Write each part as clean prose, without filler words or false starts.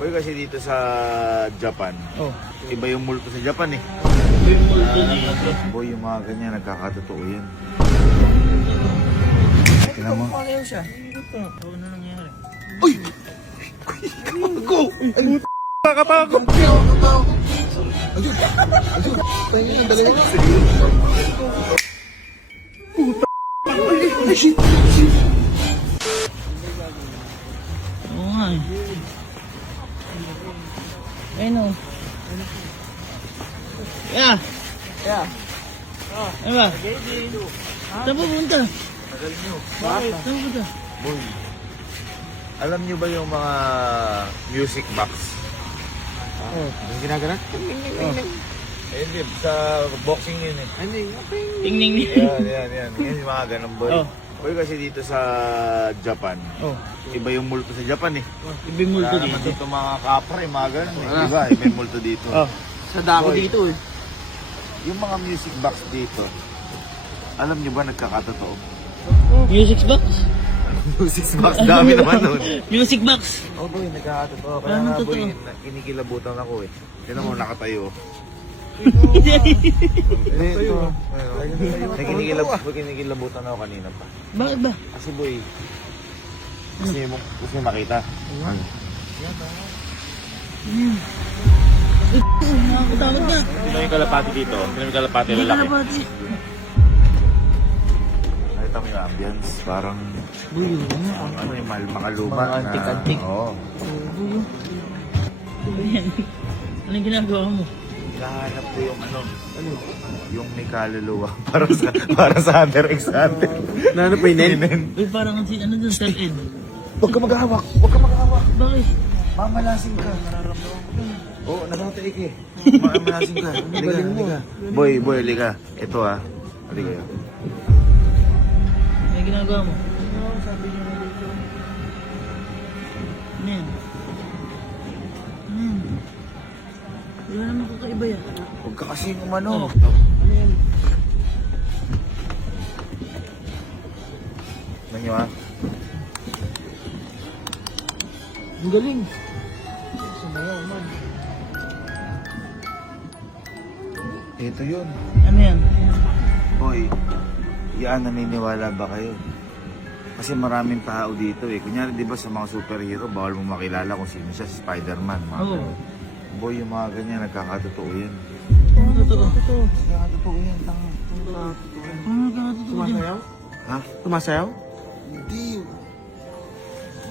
Boy, kasi dito sa Japan, iba yung multo sa Japan eh. Iba yung multo dito. Boy, yung mga ganyan, nagkakatotoo yan. Tingnan mo. Pakayaw siya. Ano na nangyari? Uy! Go! Ay, nakakatakot! Ayun! Tingin yung dalawa. Puta! Ay, shit! Oo nga eh. Ayun o. Yeah. Yeah. Ano ba? Saan pupunta? Tagal nyo. Bakit? Saan pupunta? Boy, alam nyo ba yung mga music box? Ang ginaganak? Ayun din, sa boxing yun eh. Ano yun? Tingning niya. Yan. Yan yung mga ganun, boy. Oh. Boy, kasi dito sa Japan, Oh. iba yung multo sa Japan eh. Iba yung multo Wala naman dito. dito mga kapre, mga ganun eh. Iba yung multo dito. Oh. Sa dako Boy. dito eh. Yung mga music box dito, alam nyo ba nagkakatotoo? Music box? Music box, dami naman nun. Music box. Oh boy, nagkakatotoo. Kaya Ano nga totoo? boy, kinikilabutan ako eh. Tinan mo, nakatayo. Tayo. Kinikilabutan ako kanina pa. Bakit ba? Kasi boy, gusto mo makita? Ano? Nakakatakot na. Sino yung kalapati dito? Sino yung kalapati Hindi ka lalaki? na pati. Nakita mo yung ambience, parang Buyo na. ano yung makaluma Mga antik-antik. Oo. Buyo. Ayan. Anong ginagawa mo? Nahanap ko yung ano, yung may kaluluwa para sa Hunter x Hunter. Naano pa yun? Uy, parang si ano dun, Sir Ed. Huwag ka maghahawak, huwag ka maghahawak. Bakit? Mamalasing ka. Oo, nakataik eh. Mamalasing ka. Halika. Boy, halika. Ito ah. Halika. Anong ginagawa mo? Ano yan? Ano yan? Wala naman kakaiba yan. Huwag ka kasing umano. Ano nyo ah? Ang galing. Sumayaw man. Ito yun. Ano yan? Boy, yan naniniwala ba kayo? Kasi maraming tao dito eh. Kunyari di ba sa mga superhero, bawal mo makilala kung sino siya, si Spider-Man. Mga Oo. ganun. Boy, yung mga ganyan, nagkakatotoo yan. Ano totoo? Nagkakatotoo yan, tanga. Ano nagkakatotoo dyan? Sumasayaw? Ha? Sumasayaw? Hindi.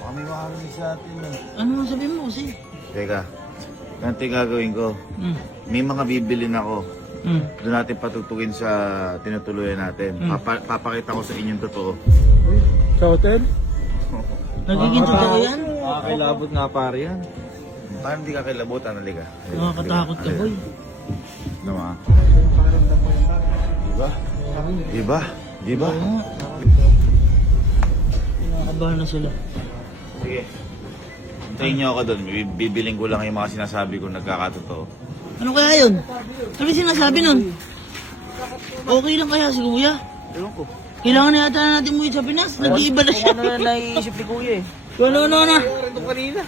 Baka may makarinig sa atin eh. Ano ang sabihin mo kasi? Teka, ganito yung gagawin ko. May mga bibilin ako. Doon natin patutugin sa tinutuluyan natin. Papakita ko sa inyong totoo. Sa hotel? Nagiging totoo yan? Nakakilabot nga pare yan. Paano hindi ka kilabutan? Halika. Nakakatakot ka, boy. Ano ma? Diba? Diba? Diba? Oo nga. Nakakabahan na sila. Sige. Hintayin niyo ako doon. Bibiling ko lang yung mga sinasabi ko nagkakatotoo. Ano kaya yun? Ano yung sinasabi nun? Okay lang kaya si Kuya? Ewan ko. Kailangan na yata natin umuwi sa Pinas. Nag-iiba na siya. Ano na naiisip ni Kuya eh. Ano na? Ito kanina.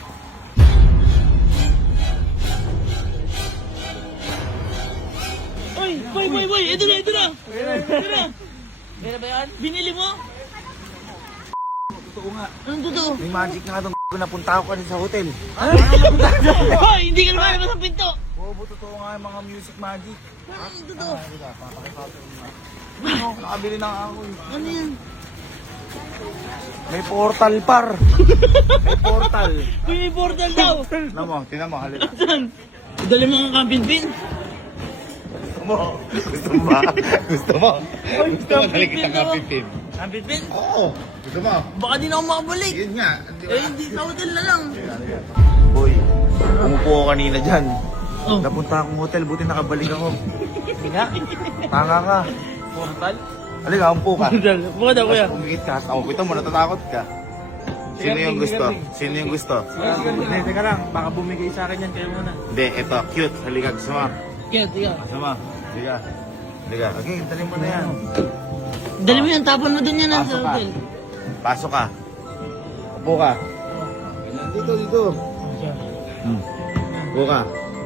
Boy! Ito na! Ito na! Meron ba yan? Binili mo? Totoo nga. Anong totoo? May magic nga itong napunta ako kanina sa hotel. Hoy! Hindi ka naman sa pinto! Oo, totoo nga yung mga music magic. Anong totoo? Halika, papakita ko yung ano, nakabili na ako. Ano yan? May portal par. May portal. Uy, may portal daw! Tinan mo, halika. Saan? Dali mo ang camping pin? Gusto mo ba? Gusto mo? Gusto mo camping pin ako. pipin? Camping pin? Oo. Gusto mo? Baka di na ako makabalik. Yun nga. Eh, hindi sa hotel na lang. Boy, umupo ako kanina dyan. Oh. Napunta akong hotel, buti nakabalik ako. Hindi nga. Tanga ka. Portal? Halika, umupo ka. Hotel. Baka daw kuya. Pumigit ka. Ako, kita mo, natatakot ka. Sino yung gusto? Sino yung gusto? Hindi, teka lang. Baka bumigay sa akin yan. Kayo muna. Hindi, eto, cute. Halika, gusto mo. Kaya, tiga. Gusto mo. Halika. Halika. Okay, dali mo na yan. Dali mo yan, tapon mo dun yan sa Pasok ka. hotel. Pasok ka. Upo ka. Dito. Buka.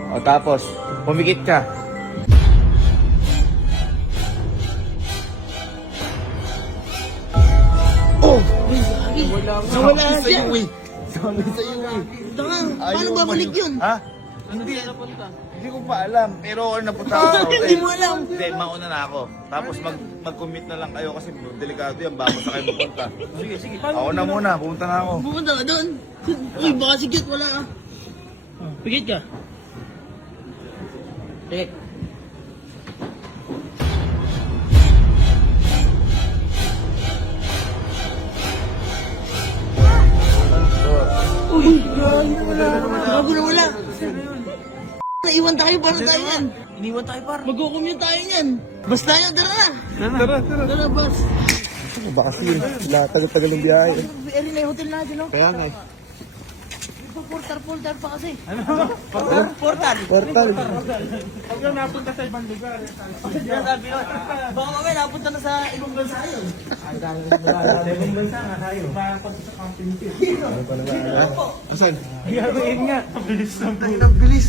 O tapos, pumikit ka. Oh! Nawala siya. Sabi sa'yo eh. Tanga, paano babalik yun? Ha? Hindi na punta. Hindi ko pa alam. Pero ako napunta ako sa hotel. Hindi mo alam. Hindi, mauna na ako. Tapos mag-commit na lang kayo kasi delikado yan bago sa kayo pupunta. Sige. Ako na muna, pupunta na ako. Pumunta ka doon. Uy, baka si Cute wala ah. Pigit ka. Pigit. Uy, gago na wala. Naiwan tayo, paano tayo yan? Iniwan tayo par. Mag-commute tayo yan. Basta yun, tara na. Tara, bus. Baka yun. Tagal-tagal ng biyahe. Eri na yung hotel natin, no? Kaya nga eh. Portal pa kasi. Portal. Portal. Huwag lang napunta sa ibang lugar. Sabi ko, baka mamaya napunta na sa ibang bansa yun. Ibang bansa nga tayo. Makapunta sa camping trip. Asan? Gagawin nga. Bilis ng buhay. Ang bilis.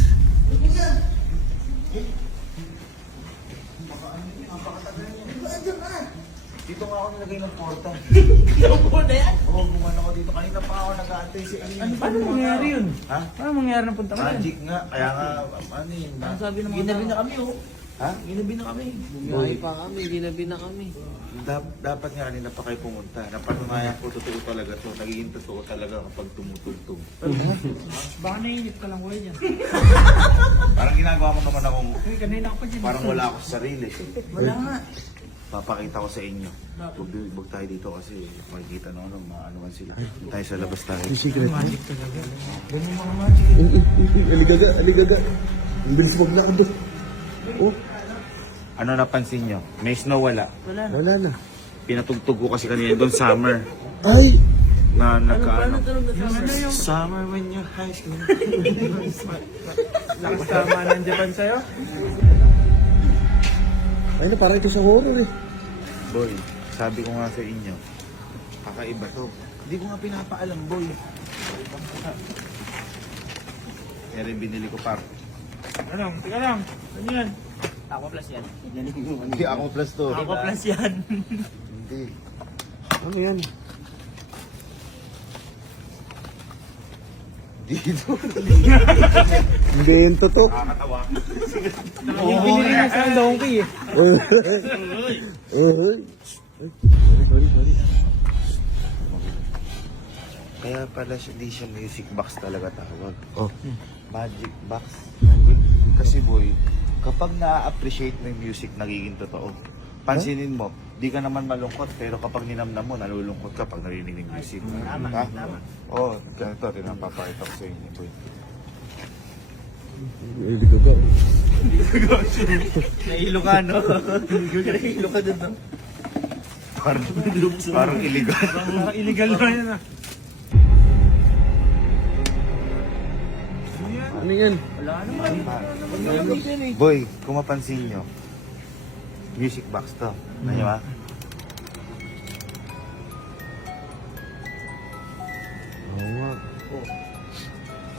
Dito nga ako nilagay ng porta. Nakuha na yan. Oo, gumana ako dito. Kanina pa ako nag-aantay si Alina. Paano mangyari yun? Ha? Paano mangyari na punta ka yun? Magic nga. Kaya nga, ano yun? Sabi ng mga ginabi na kami, oh. Ha? Ginabi na kami. Boy, Ginabi na kami. Dapat nga kanina pa kayo pumunta. Napatunayan ko, totoo talaga to. Nagiging totoo talaga kapag tumutugtog. Baka naiinip ka lang kuya dyan. Parang ginagawa mo naman akong, Kanina ka pa dyan. parang wala ako sa sarili. Wala nga. Papakita ko sa inyo. Huwag tayo dito kasi makikita na ano, maanoan sila. Doon tayo sa labas tayo. secret. Magic talaga. Ganun mga magic. Aligaga. Ang bilis maglakad. Oh, Ano napansin nyo? May snow wala. wala na. Pinatugtog ko kasi kanina doon summer. Ay! Na nagkaano. Yung Summer when you're high school. lakas tama ng Japan sa'yo. Ay na, parang ito sa horror eh. Boy, sabi ko nga sa inyo, kakaiba to. Hindi ko nga pinapaalam, boy. Kaya rin binili ko par. Ano? Teka lang. Ano yan? Ako plus yan. Hindi ako plus to. Ako plus yan. Hindi. Ano yan? Dito. Invento to. Nakakatawa. Yung binili niya sa donkey eh. Sorry. Kaya pala siya, di siya music box talaga tawag. Oh. Magic box. Kasi boy, kapag na-appreciate mo yung music, nagiging totoo. Pansinin mo, di ka naman malungkot, pero kapag ninamnam mo, nalulungkot ka pag narinig ng music. Tama. Oo, ganito, pinapapakita ko sa inyo, boy. Aligaga. Nailo ka no? Nailo ka dun no? Parang illegal. Parang illegal na yan ah. Ano yan? Wala naman. Boy, kung mapansin nyo, music box to. Ano nyo ba? Oo nga.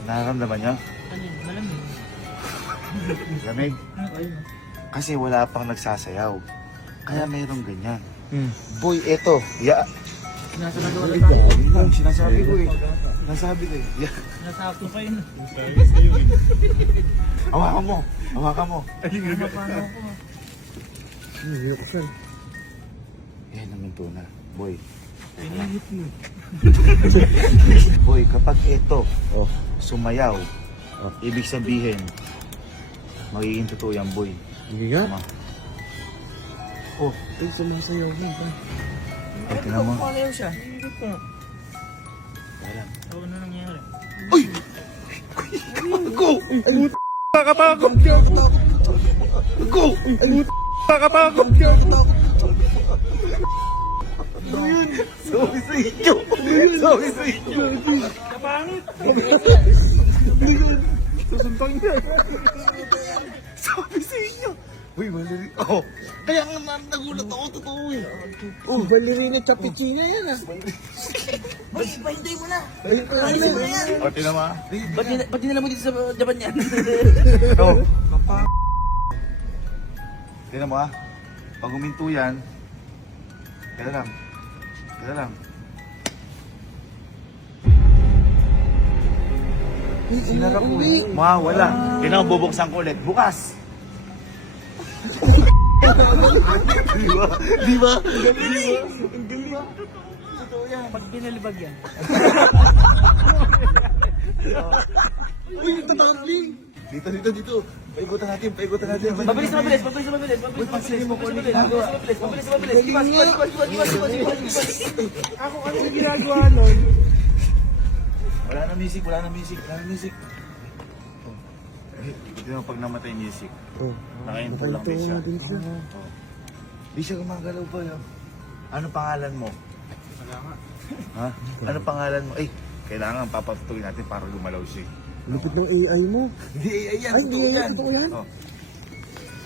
Nararamdaman nyo? Ano yun? Malamig. Lamig? Kasi wala pang nagsasayaw. Kaya mayroong ganyan. Boy, eto. Nasa nagawa na tayo. Sinasabi ko eh. Sinasabi ko eh. Nasakto pa yun. Hawakan mo. Hawakan mo. Paano ako? Ano yan? Asan? Yan ang tuna. Boy. Pinihit mo. Boy, kapag eto, Oh. sumayaw, Oh. ibig sabihin, magiging totoo yan, boy. Hindi nga. Tama. Oh, Ay, sumasayaw na. ay, tinan mo. Palayaw siya. Wala. Ano na nangyayari? Go! Nakatakot! Go! Nakatakot! Sorry sa inyo! Sorry sa inyo! Kapangit! Susuntan niya. Sorry sa inyo! Uy, ballerina. Oh, kaya nga nagulat ako, totoo eh. Oh, ballerina Chapichina yan ah. Boy, pahintay mo na. Ballerina Alisin mo na yan. O, tinan mo ah. Ba't dinala mo dito sa Japan yan? Oh, tinan mo ah. Pag huminto yan, kaya lang. Kaya lang. Sinara ko eh. Wala. Tinan mo, bubuksan ko ulit. Bukas. Di ba? Di ba? Pag binalibag yan. Uy, tatangling. Dito. Paikutan natin. Mabilis. pansinin mo kung ano yung Ako ano yung ginagawa nun? Wala na music. Oh. Ito yung pag namatay yung music. Oh, Nakainto lang din siya. din siya. Di siya gumagalaw pa yun. Ano pangalan mo? Ha? Ano pangalan mo? Eh, kailangan papatutuin natin para gumalaw siya. Lupit ng AI mo. Hindi AI yan. Ay, Totoo hindi yan. totoo yan? Oh.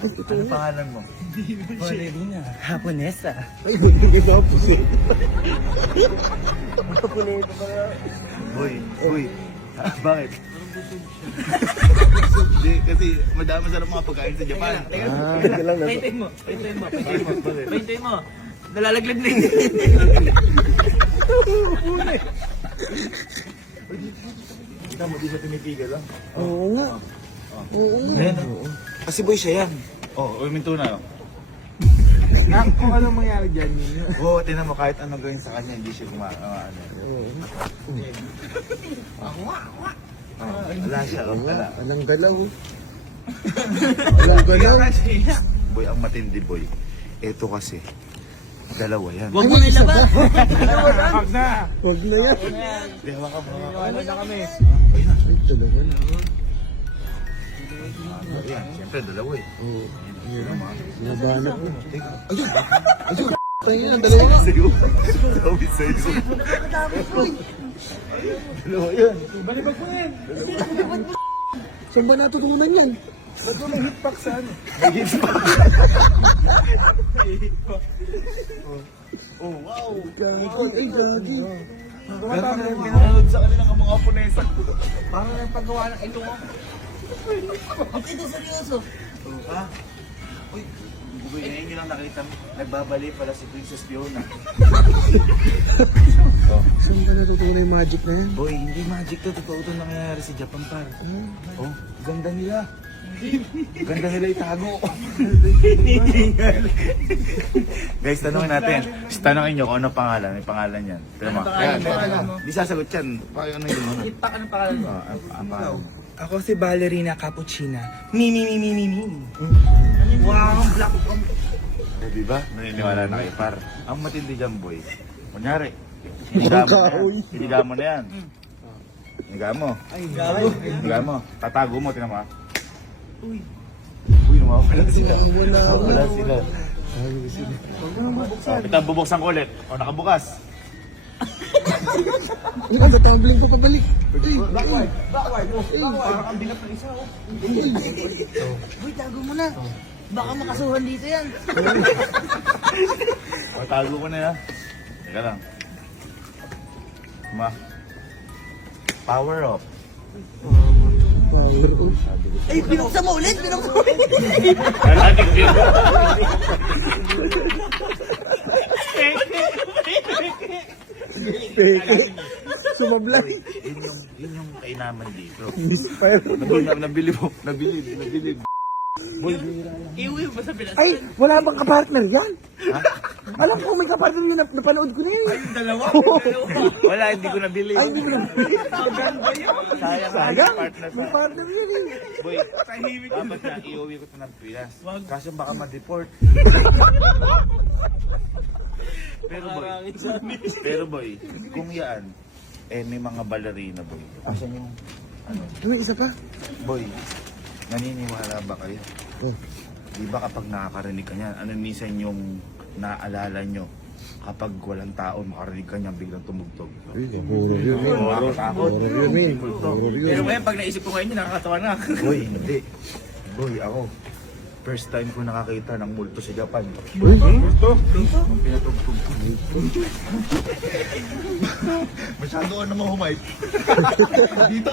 Ano pangalan mo? Ballerina. Japonesa. Ay, hindi ba po siya? Boy. Bakit? Hindi, kasi madami sa mga pagkain sa Japan. Hindi lang na. Pahintay mo. Nalalaglag na yun. Kita mo, di siya tumitigil lang. Oo nga. Oo nga. Ayan, kasi boy siya yan. Oh, uminto na. Kung ano mangyari dyan yun. Oo, tinan mo, kahit ano gawin sa kanya, hindi siya ano. Oo. Wala siya, Oo nga. wala. Anong galaw. Anong galaw. Boy, ang matindi boy. Ito kasi, dalawa yan. Huwag mo na ilabas. Wag na! Huwag na yan. Di, hawakan mo. Ano na kami? Ay, talaga. Ayan, siyempre dalawa eh. Oo. Ayan, Nabana ko. Ayun! Ayun! Tayo na, dalawa nga. Sa'yo. Sabi sa'yo. Dalawa yan. Balibag mo yan! Saan ba natutunan yan? Ba't mo may hitbox sa ano? Oh, wow. Gagi, ay gagi. Meron minanood sa kanila ng mga Aponesa. Parang yung paggawa ng ito mo. Ito seryoso. Ha? Uy, bugoy na yun lang nakita mo. Nagbabali pala si Princess Fiona. Saan ka natutunan yung magic na yan? Boy, hindi magic to. Totoo to nangyayari sa Japan par. Oh, ganda nila. Ganda nila itago. Guys, tanungin natin. Tanungin nyo kung ano pangalan. May pangalan yan. Pero Ano pangalan mo? Di sasagot yan. Paano ano yun? Ipak, anong pangalan mo? Ang pangalan. Ako si Ballerina Cappuccina. Mi. Wow, black. Eh, di ba? Naniniwala na kayo par. Ang matindi dyan, boy. Kunyari, hiniga mo na yan. Hiniga mo. Hiniga mo. Tatago mo, tinan mo ah. Uy, nawawala sila. Nawawala sila. Ito, bubuksan ko ulit. O, nakabukas. Ano ka, tumbling ko pabalik. Backward. Parang ang bigat ng isa. Uy, tago mo na. Baka makasuhan dito yan. O, tago ko na yan. Teka lang. Power up. Ay, binuksan mo ulit. Nalatik din. Peke. Sumablay. Yun yung kainaman dito. Misfire. Nabilib. Iwi ba sa Pinas? Ay, wala bang kapartner yan? Ha? Alam ko may kapartner yun. Napanood ko na yun. Wala, hindi ko nabili. Ay, hindi mo lang. Sayang. Sayang. Partner May sa... partner yun eh. Boy, dapat na iuwi ko ito ng Pinas. Kaso baka ma-deport. Pero boy, kung yan, may mga ballerina boy. Asan yung, May isa pa? boy, naniniwala ba kayo? Oh. Di ba kapag nakakarinig ka niyan, ano minsan yung naalala nyo? Kapag walang tao, makarinig ka niyan, biglang tumugtog. Ay, horror yun eh. Nakakatakot. Horror yun eh. Horror yun. Pero ngayon, pag naisip ko ngayon, nakakatawa na. Boy, hindi. Boy, ako. First time ko nakakita ng multo sa Japan. Uy, Nung pinatugtog ko. Masyado ka naman humay. Dito.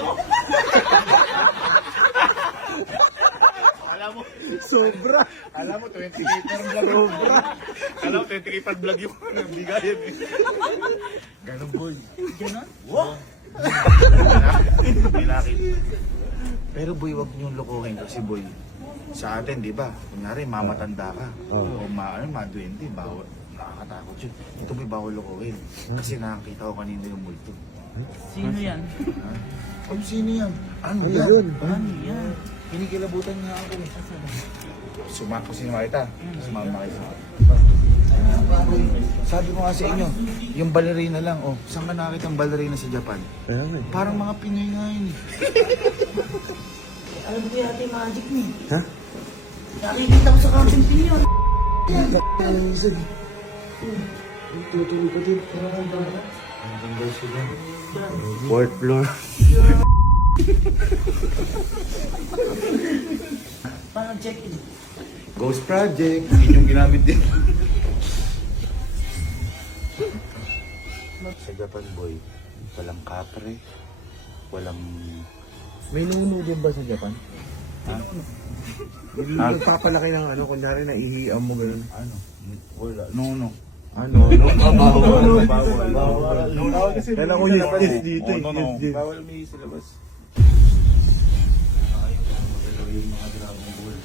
Alam mo, sobra. alam mo, 20k per vlog. Sobra. Alam mo, 20k per vlog yung bigayan eh. Ganun boy. Ganon? Wow. Hindi nakita. Pero boy, wag niyong lokohin kasi boy. Sa atin, di ba? Kunyari, mamatanda ka. O maduwende, bawal. Nakakatakot yun. Ito boy, bawal lokohin. Kasi nakakita ko kanina yung multo. Sino yan? Ha? Oh, sino yan? Ano Ano yan? yun? Ano yan? Kinikilabutan nga ako. Sumako si Marita. Sumama kayo sa sabi ko nga sa inyo, yung ballerina lang, oh, saan ka nakakita ang ballerina sa Japan? Kaya nga eh. Parang mga Pinoy nga yun eh. Alam ko yata yung magic niya. Ha? Nakikita ko sa camping pin yun. Ang isag. Tutuloy pa din. Hanggang daw sila. Fourth floor. Parang check-in. Ghost Project. Yun yung ginamit din. Sa Japan boy, walang kapre, walang... May nuno din ba sa Japan? Ha? Nagpapalaki ng ano, kunyari na ihiam mo gano'n. Ano? Wala. No. Ano? Bawal kasi Kailan ko yes dito eh. no. Yes. Bawal may silabas. Ayaw ko magalaw yung mga Dragon Ball.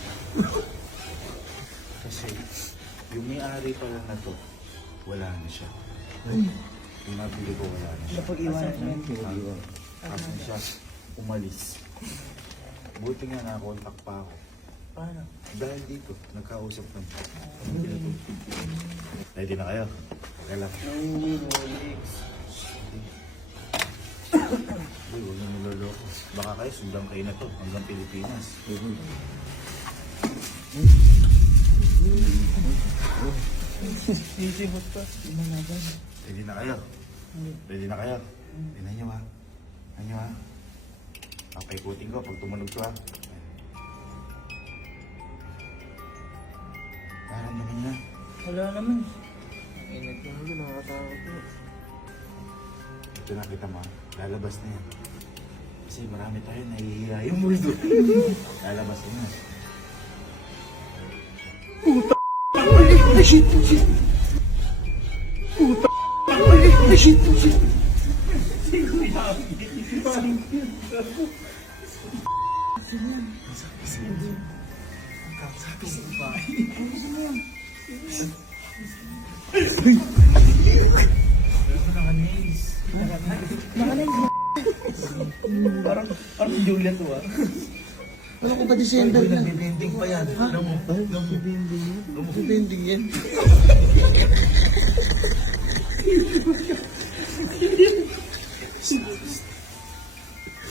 Kasi yung may-ari pa lang na to, wala na siya. Yung nabili ko, wala na siya. Napag-iwanan ko. Kasi siya umalis. Buti nga na-contact pa ako. Paano? Dahil dito, nagkausap kami. Ready na kayo? Okay lang. Uy, huwag na niloloko. Baka kayo, sundan kayo na to hanggang Pilipinas. Sisibot pa. Imanagan. Ready na kayo? Ready na kayo? Tingnan nyo ha. Tingnan nyo ha. Papaikutin ko pag tumunog to ha. Parang naman nyo. Wala naman. Ito nakita mo ha. Lalabas na yan. Kasi marami tayo nahihira yung mundo. Lalabas na yan. Parang Julia to ah. Ano ko ba December na? Nagbibinding pa yan. Alam mo? Depending yan.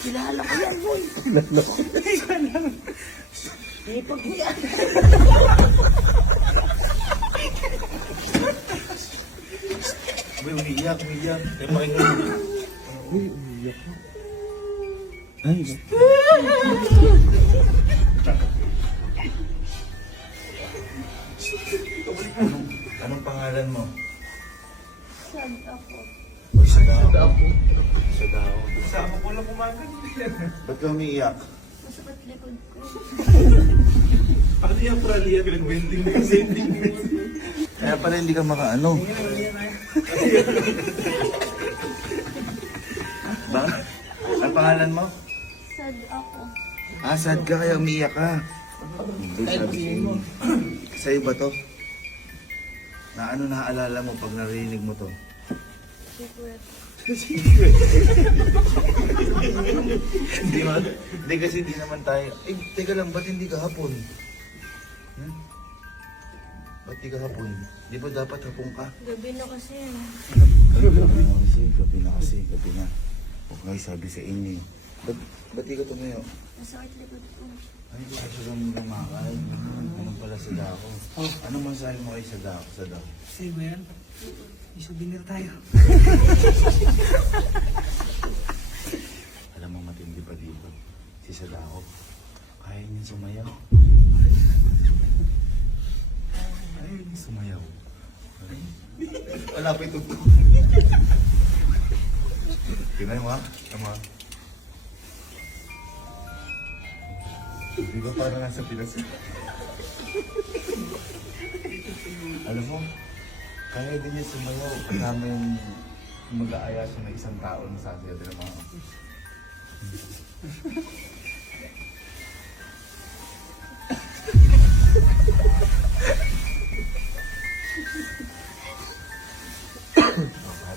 Kilala ko yan, boy. May pag-iyan. Uy, umiiyak. Eh, pakinggan mo. Uy, umiyak ka. Ay, Anong pangalan mo? Sad ako. Uy, Sadao. Sadao. Sama ko lang kumakan. Ba't ka umiiyak? Masakit likod ko. Ano yung pralia? Pinag-wending mo yung sending mo. Kaya pala hindi ka makaano. Ba? Ang pangalan mo? Sad ako. Ah, sad ka kaya umiiyak ka. Hindi sabi sa'yo. Sa'yo ba to? Na ano naaalala mo pag narinig mo to? Secret. Hindi kasi hindi naman tayo. Eh, teka lang, ba't hindi ka hapon? Hmm? Ba't di ka hapon? Di ba dapat hapon ka? Gabi na kasi. Gabi na. Huwag nga sabi sa inyo. Ba't di ka tumayo? Masakit likod ko. Ay, di ka siya lumakad. Anong pala sa dako? Ano masahe mo kay sa dako? Sa'yo ba yan? Isouvenir tayo. Alam mo matindi pa dito. Si Sadako. Kaya niya sumayaw. Sumayaw. Wala pa itugtog. Tingnan mo ha. Tama. Di ba parang nasa Pinas? Alam mo, kaya din niya sumayaw kasama yung mag-aaya siya ng isang tao na sasayaw din naman.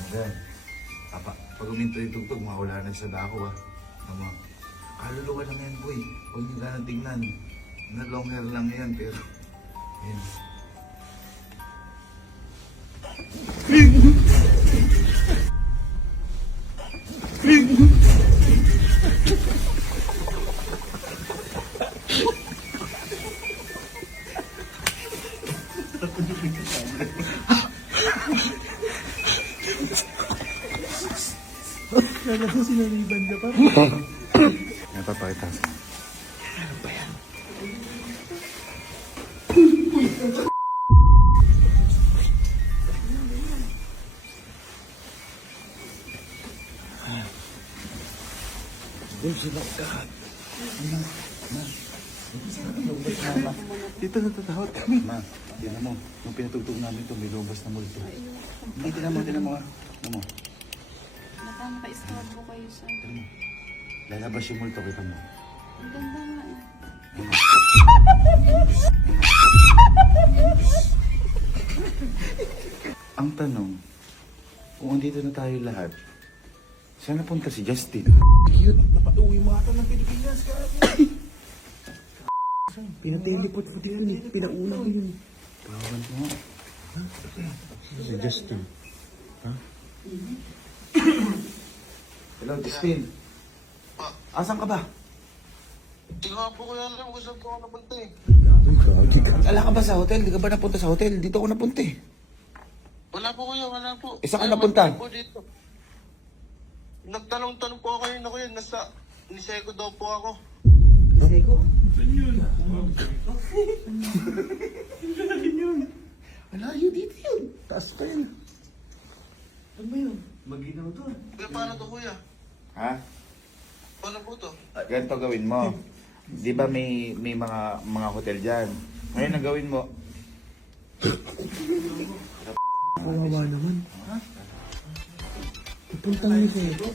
Then, pag uminto yung tugtog, mawala na sa dako Tama. Kaluluwa lang yan, boy. Huwag niyo ganang tingnan. Na long hair lang yan, pero... Ayun. Kaya ko sinaniban ka pa. Napapakita. Dito natatawad kami. Ma, tingnan mo. Nung pinatugtog namin ito, may lumabas na multo. Hindi, tingnan mo. Tingnan mo. Baka maka-istorbo kayo sa... Lalabas yung multo, kita mo. Ang ganda nga eh. Ang tanong, kung andito na tayo lahat, saan napunta si Justin? Cute. Napatuwi mo ata ng Pilipinas ka. Pinateleport mo din yun. Pinauna ko yun. Tawagan mo. Si Justin. Hello, Justin. Asan ka ba? Hindi nga po kaya alam kung saan po ako napunta eh. Gagi ka. Ala ka ba sa hotel? Di ka ba napunta sa hotel? Dito ako napunta eh. Wala po kuya, wala po. Saan ka Kaya napunta? po dito. Nagtanong-tanong po ako kanina kuya, nasa Niseko daw po ako. Malayo dito yun. Taas pa yan. Ano ba yun? Maginaw to. Kuya, paano to kuya? Ha? Paano po to? Ganito gawin mo. Di ba may mga hotel dyan? Ngayon ang gawin mo. Kawawa naman. Pupuntang niyo sa'yo.